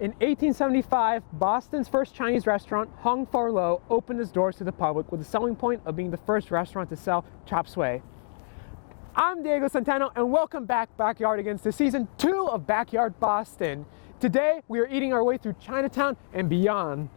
In 1875, Boston's first Chinese restaurant, Hung Far Lo, opened its doors to the public with the selling point of being the first restaurant to sell chop suey. I'm Diego Centeno, and welcome back, Backyardigans, to Season 2 of Backyard Boston. Today, we are eating our way through Chinatown and beyond.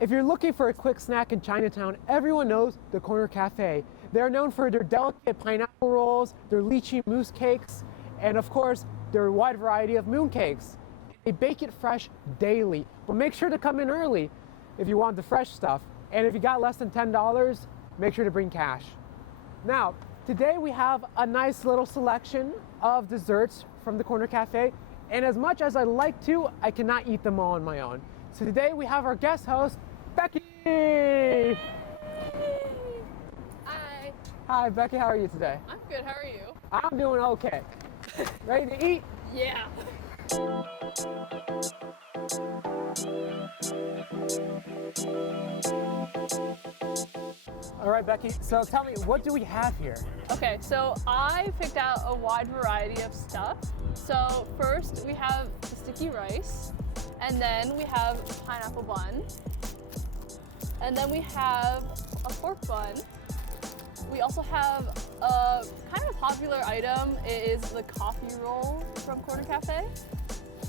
If you're looking for a quick snack in Chinatown, everyone knows the Corner Cafe. They're known for their delicate pineapple rolls, their lychee mousse cakes, and of course, their wide variety of mooncakes. They bake it fresh daily, but make sure to come in early if you want the fresh stuff. And if you got less than $10, make sure to bring cash. Now, today we have a nice little selection of desserts from the Corner Cafe, and as much as I like to, I cannot eat them all on my own. So today we have our guest host, Becky! Hi. Hi, Becky, how are you today? I'm good, how are you? I'm doing okay. Ready to eat? Yeah. All right, Becky, so tell me, what do we have here? Okay, so I picked out a wide variety of stuff. So first we have the sticky rice, and then we have a pineapple bun, and then we have a pork bun. We also have a kind of popular item. It is the coffee roll from Corner Cafe,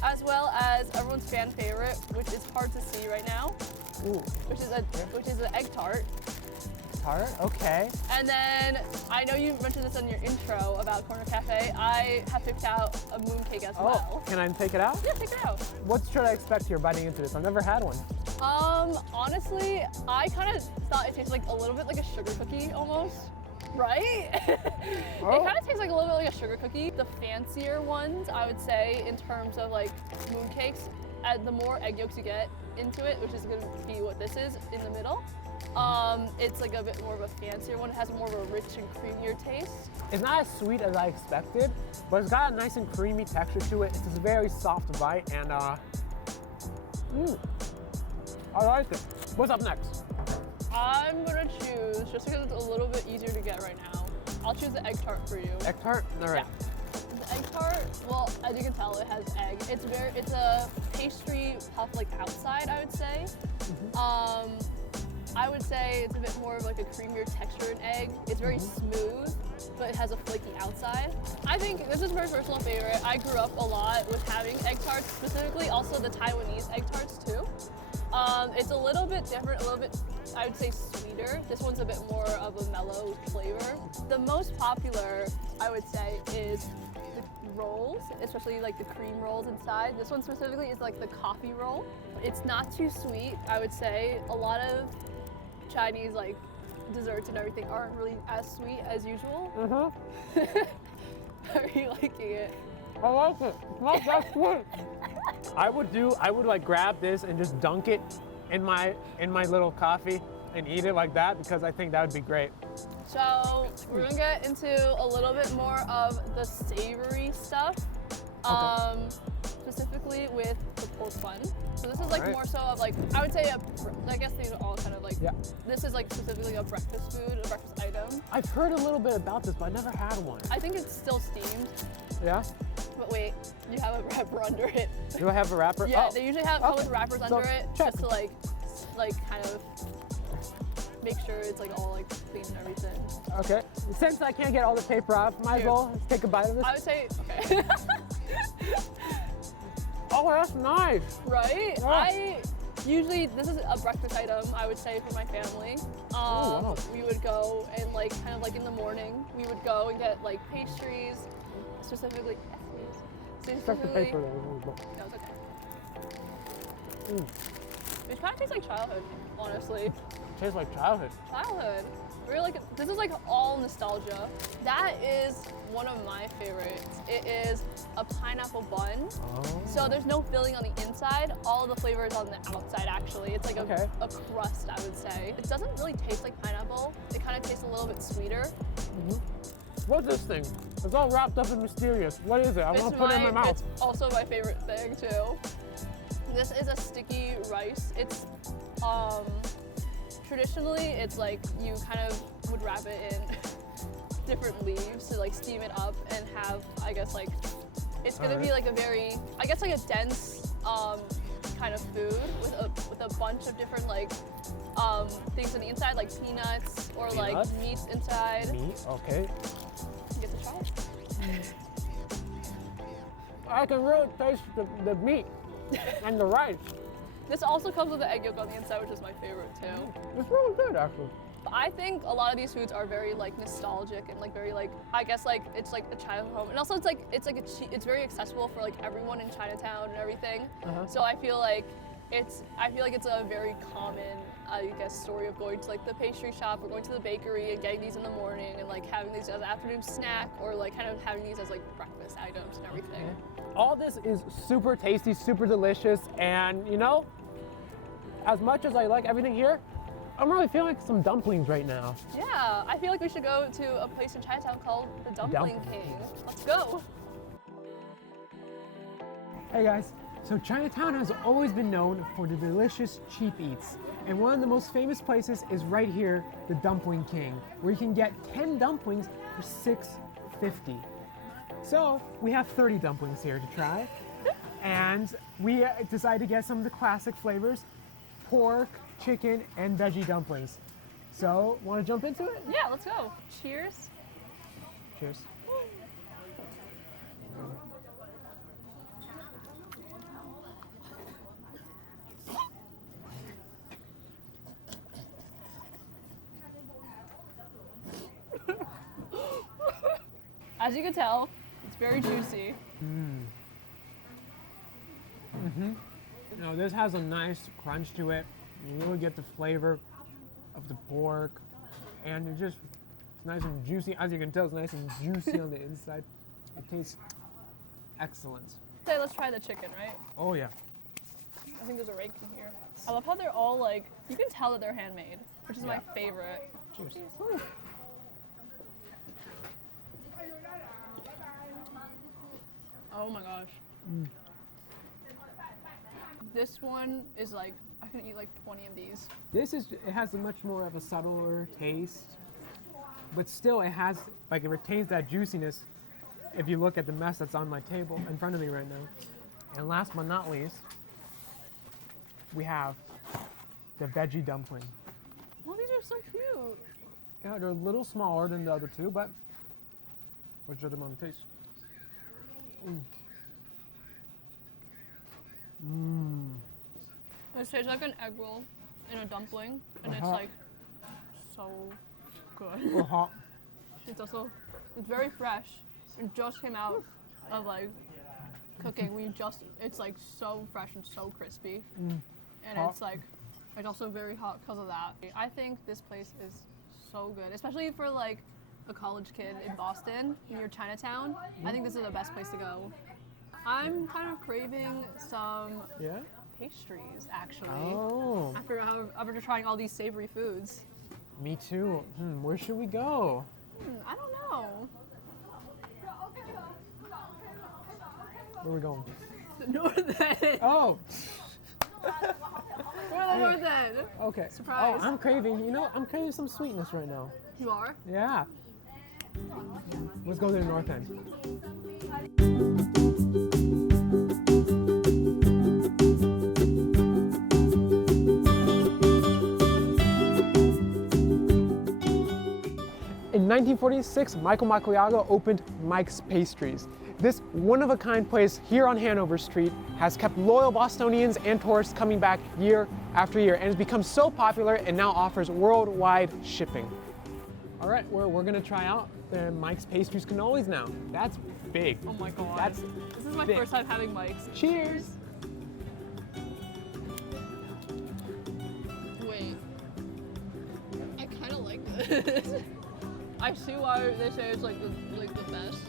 as well as everyone's fan favorite, which is hard to see right now, Ooh. which is an egg tart. Tart? Okay. And then, I know you mentioned this in your intro about Corner Cafe, I have picked out a mooncake as well. Can I take it out? Yeah, take it out. What should I expect here biting into this? I've never had one. Honestly, I kind of thought it tasted like a little bit like a sugar cookie almost, right? Oh. It kind of tastes like a little bit like a sugar cookie. The fancier ones, I would say, in terms of like mooncakes, the more egg yolks you get into it, which is going to be what this is in the middle, it's like a bit more of a fancier one. It has more of a rich and creamier taste. It's not as sweet as I expected, but it's got a nice and creamy texture to it. It's a very soft bite, and I like it. What's up next? I'm gonna choose, just because it's a little bit easier to get right now, I'll choose the egg tart for you. Egg tart? All right. Yeah. The egg tart, well, as you can tell, it has egg. It's a pastry puff like outside, I would say. I would say it's a bit more of like a creamier texture in egg. It's very smooth, but it has a flaky outside. I think this is my personal favorite. I grew up a lot with having egg tarts, specifically also the Taiwanese egg tarts too. It's a little bit different, a little bit, I would say, sweeter. This one's a bit more of a mellow flavor. The most popular, I would say, is the rolls, especially like the cream rolls inside. This one specifically is like the coffee roll. It's not too sweet, I would say. A lot of Chinese like desserts and everything aren't really as sweet as usual. Are you liking it? I like it. It's not that sweet. I would like grab this and just dunk it in my little coffee and eat it like that, because I think that would be great. So we're gonna get into a little bit more of the savory stuff, specifically with the pork bun. So this is like more so of like, I would say, I guess these are all kind of like, this is like specifically a breakfast food, a breakfast item. I've heard a little bit about this, but I never had one. I think it's still steamed. Yeah? But wait, you have a wrapper under it. Do I have a wrapper? Yeah, they usually come with wrappers under it, check. just to like kind of make sure it's like all like clean and everything. Okay. Since I can't get all the paper off, might as well take a bite of this. I would say, okay. Oh, that's nice. Right? Yeah. This is a breakfast item, I would say, for my family. Wow. We would go and like, kind of like in the morning, we would go and get like pastries, specifically, Check the paper there. No, it's okay. It kind of tastes like childhood, honestly. Tastes like childhood. Childhood. We're like, this is like all nostalgia. That is one of my favorites. It is a pineapple bun. Oh. So there's no filling on the inside. All the flavor is on the outside, actually. It's like a crust, I would say. It doesn't really taste like pineapple. It kind of tastes a little bit sweeter. What's this thing? It's all wrapped up and mysterious. What is it? I want to put it in my mouth. It's also my favorite thing too. This is a sticky rice. It's traditionally it's like you kind of would wrap it in different leaves to like steam it up and have, I guess, like it's gonna be like a very, I guess, like a dense kind of food with a bunch of different like things on the inside, like peanuts or like meat inside. Meat, okay. You get to try it. I can really taste the meat and the rice. This also comes with the egg yolk on the inside, which is my favorite too. It's really good, actually. I think a lot of these foods are very like nostalgic and like very like, I guess, like it's like a childhood home, and also it's very accessible for like everyone in Chinatown and everything. So I feel like it's a very common, I guess, story of going to like the pastry shop or going to the bakery and getting these in the morning and like having these as an afternoon snack or like kind of having these as like breakfast items and everything. All this is super tasty, super delicious, and you know, as much as I like everything here, I'm really feeling like some dumplings right now. Yeah, I feel like we should go to a place in Chinatown called the Dumpling King. Let's go. Hey guys, so Chinatown has always been known for the delicious cheap eats. And one of the most famous places is right here, the Dumpling King, where you can get 10 dumplings for $6.50. So we have 30 dumplings here to try. And we decided to get some of the classic flavors: pork, chicken, and veggie dumplings. So, want to jump into it? Yeah, let's go. Cheers. Cheers. As you can tell, it's very juicy. Now this has a nice crunch to it. You really get the flavor of the pork, and it's nice and juicy. As you can tell, it's nice and juicy on the inside. It tastes excellent. Okay, let's try the chicken, right? Oh yeah. I think there's a rake in here. I love how they're all like, you can tell that they're handmade, which is my favorite. Cheers. Oh my gosh. This one is like, I can eat like 20 of these. It has a much more of a subtler taste, but still it retains that juiciness if you look at the mess that's on my table in front of me right now. And last but not least, we have the veggie dumpling. Oh, these are so cute. Yeah, they're a little smaller than the other two, but let's judge them on the taste. It tastes like an egg roll in a dumpling, and it's like so good. Hot. It's very fresh. It just came out of like cooking. It's like so fresh and so crispy, and Hot. it's also very hot because of that. I think this place is so good, especially for like a college kid in Boston near Chinatown. I think this is the best place to go. I'm kind of craving some pastries, actually. Oh. After trying all these savory foods. Me too. Where should we go? I don't know. Where are we going? The North End. Oh. We're the North End. Okay. Surprise. Oh, I'm craving some sweetness right now. You are? Yeah. Let's go to the North End. In 1946, Michael Macaliaga opened Mike's Pastries. This one-of-a-kind place here on Hanover Street has kept loyal Bostonians and tourists coming back year after year, and has become so popular it now offers worldwide shipping. All right, we're gonna try out the Mike's Pastries cannolis now. That's big. Oh my god. This is my big. first time having Mike's. Cheers. Wait. I kind of like this. I see why they say it's like the best.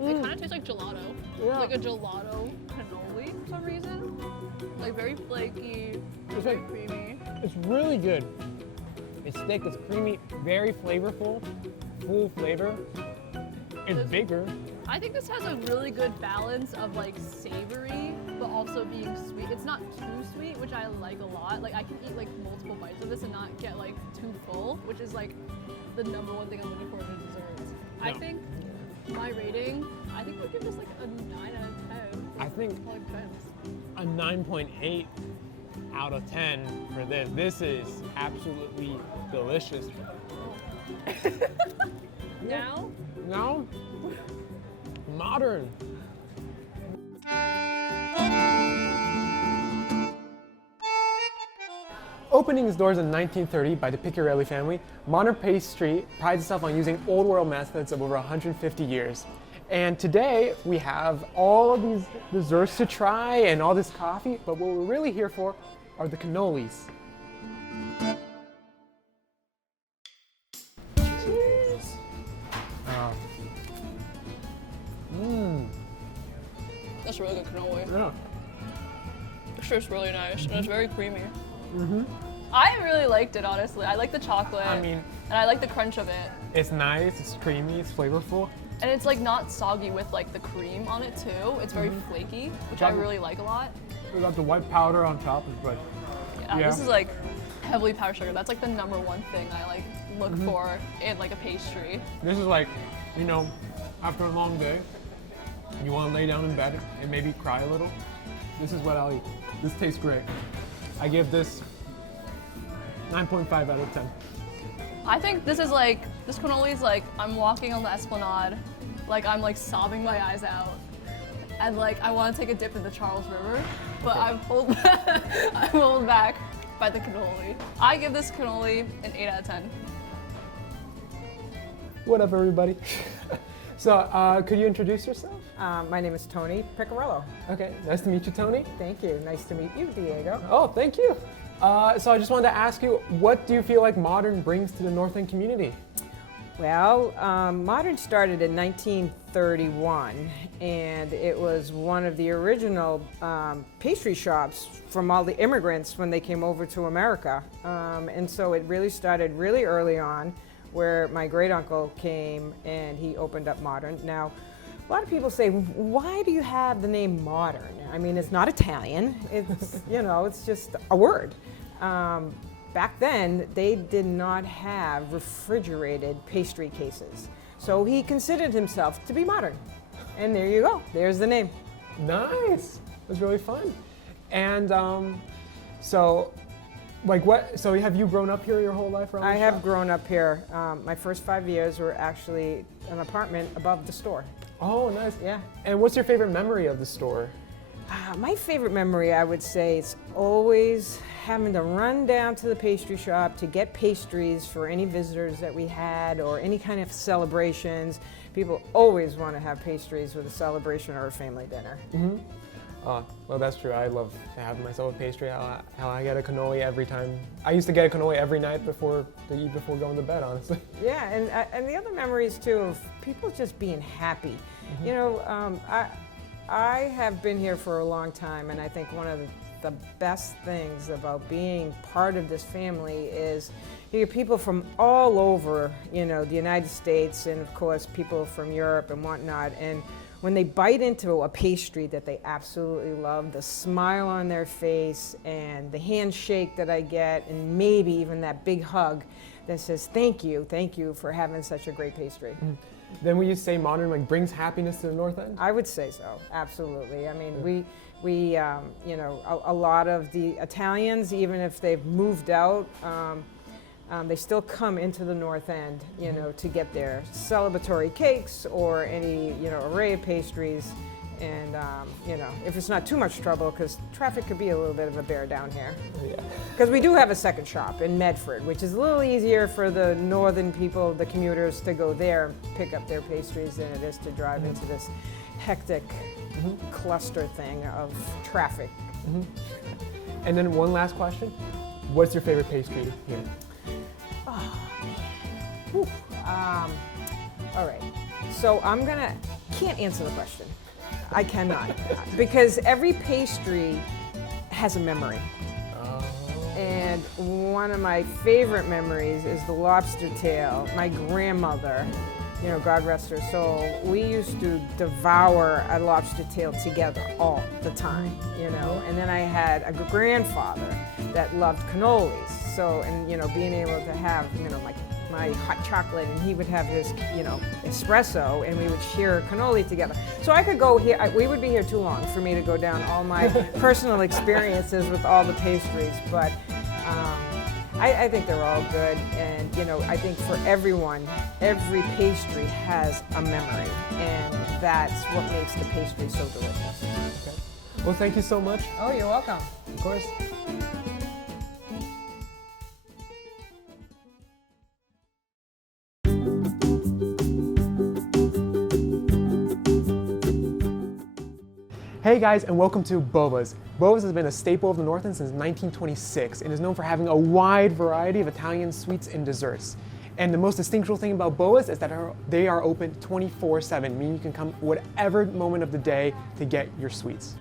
It kind of tastes like gelato. Yeah. Like a gelato cannoli for some reason. Like very flaky, very creamy. It's really good. It's thick, it's creamy, very flavorful, full flavor. It's bigger. I think this has a really good balance of like savory, but also being sweet. It's not too sweet, which I like a lot. Like I can eat like multiple bites of this and not get like too full, which is like the number one thing I'm looking for in a dessert. I think my rating, I think we'd give this like a 9 out of 10. I think Like depends. a 9.8 out of 10 for this. This is absolutely delicious. Now, No? Modern. Opening its doors in 1930 by the Piccarelli family, modern pastry prides itself on using old world methods of over 150 years. And today we have all of these desserts to try and all this coffee, but what we're really here for are the cannolis. Cheers! that's really good cannoli. Yeah. It's just really nice, and it's very creamy. I really liked it, honestly. I like the chocolate, I mean, and I like the crunch of it. it's nice, it's creamy, it's flavorful. And it's like not soggy with like the cream on it too. It's very flaky, which I really like a lot. We got the white powder on top, it's good. Yeah, this is like heavily powdered sugar. That's like the number one thing I like look for in like a pastry. This is like, you know, after a long day, you want to lay down in bed and maybe cry a little. This is what I'll eat. This tastes great. I give this 9.5 out of 10. I think this is like, this cannoli is like, I'm walking on the Esplanade, like I'm like sobbing my eyes out. And like, I want to take a dip in the Charles River, but I'm pulled back by the cannoli. I give this cannoli an 8 out of 10. What up, everybody? So, could you introduce yourself? My name is Tony Piccarello. Okay, nice to meet you, Tony. Thank you. Nice to meet you, Diego. Oh, thank you. So I just wanted to ask you, what do you feel like modern brings to the North End community? Well, Modern started in 1931, and it was one of the original pastry shops from all the immigrants when they came over to America. And so it really started really early on, where my great uncle came and he opened up Modern. Now, a lot of people say, why do you have the name Modern? I mean, it's not Italian. It's, you know, it's just a word. Back then, they did not have refrigerated pastry cases. So he considered himself to be modern. And there you go. There's the name. Nice. It was really fun. And so have you grown up here your whole life? I have grown up here. My first 5 years were actually an apartment above the store. Oh, nice. Yeah. And what's your favorite memory of the store? My favorite memory, I would say, is always having to run down to the pastry shop to get pastries for any visitors that we had or any kind of celebrations. People always want to have pastries with a celebration or a family dinner. Well, that's true. I love to have myself a pastry. How I get a cannoli every time. I used to get a cannoli every night before going to bed, honestly. Yeah, and the other memories too of people just being happy. You know, I have been here for a long time, and I think one of the best things about being part of this family is you get people from all over, you know, the United States, and of course people from Europe and whatnot. And when they bite into a pastry that they absolutely love, the smile on their face and the handshake that I get, and maybe even that big hug that says, thank you for having such a great pastry. Then will you say Modern like brings happiness to the North End? I would say so, absolutely. I mean, we you know, a lot of the Italians, even if they've moved out, they still come into the North End, you know, to get their celebratory cakes or any, you know, array of pastries. And, you know, if it's not too much trouble, because traffic could be a little bit of a bear down here. Yeah. Because we do have a second shop in Medford, which is a little easier for the northern people, the commuters, to go there and pick up their pastries than it is to drive into this hectic cluster thing of traffic. And then one last question. What's your favorite pastry here? All right, so can't answer the question. I cannot, because every pastry has a memory. And one of my favorite memories is the lobster tail. My grandmother God rest her soul, we used to devour a lobster tail together all the time, And then I had a grandfather that loved cannolis. So, and being able to have, like my hot chocolate, and he would have his, espresso, and we would share cannoli together. So I could go here, we would be here too long for me to go down all my personal experiences with all the pastries, but I think they're all good, and I think for everyone, every pastry has a memory, and that's what makes the pastry so delicious. Okay. Well, thank you so much. Oh, you're welcome. Of course. Hey guys, and welcome to Bova's. Bova's has been a staple of the North End since 1926 and is known for having a wide variety of Italian sweets and desserts. And the most distinctive thing about Bova's is that they are open 24/7, meaning you can come whatever moment of the day to get your sweets.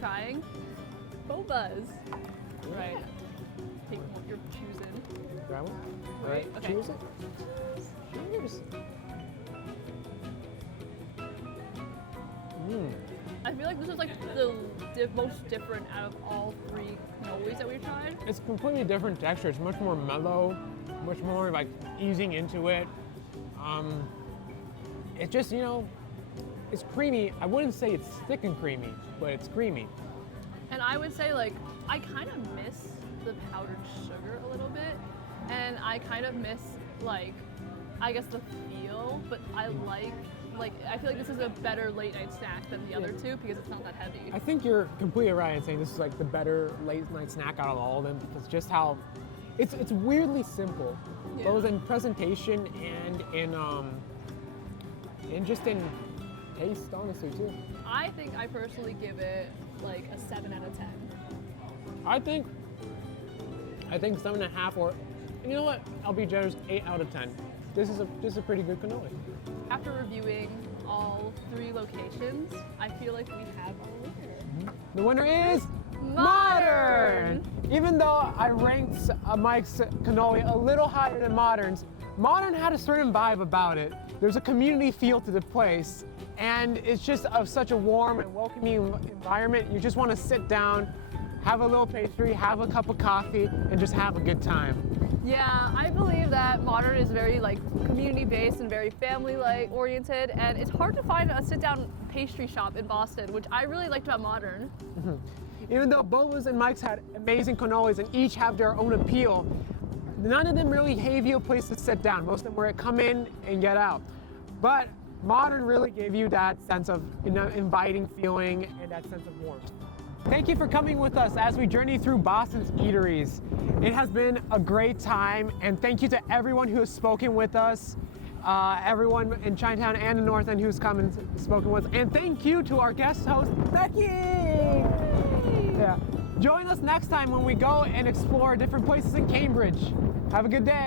Trying Bova's. Right. Take what you're choosing. Grab one? Right. Okay. Choose it. Cheers. I feel like this is like the most different out of all three cannolis that we've tried. It's completely different texture. It's much more mellow, much more like easing into it. It's just, it's creamy. I wouldn't say it's thick and creamy, but it's creamy. And I would say, like, I kind of miss the powdered sugar a little bit, and I kind of miss, like, I guess the feel, but I I feel like this is a better late night snack than the other two because it's not that heavy. I think you're completely right in saying this is like the better late night snack out of all of them because just how it's weirdly simple, both in presentation and just in taste, honestly, too. I think I personally give it like a 7 out of 10. I think 7.5, or you know what? I'll be generous, 8 out of 10. This is a pretty good cannoli. After reviewing all three locations, I feel like we have our winner. The winner is Modern! Even though I ranked Mike's cannoli a little higher than Modern's, Modern had a certain vibe about it. There's a community feel to the place, and it's just of such a warm and welcoming environment. You just want to sit down, have a little pastry, have a cup of coffee, and just have a good time. Yeah, I believe that Modern is very like community-based and very family-like oriented, and it's hard to find a sit-down pastry shop in Boston, which I really liked about Modern. Even though Bova's and Mike's had amazing cannolis and each have their own appeal, none of them really gave you a place to sit down. Most of them were come in and get out. But Modern really gave you that sense of inviting feeling and that sense of warmth. Thank you for coming with us as we journey through Boston's eateries. It has been a great time, and thank you to everyone who has spoken with us, everyone in Chinatown and the North End who's come and spoken with us, and thank you to our guest host, Becky! Yeah. Join us next time when we go and explore different places in Cambridge. Have a good day.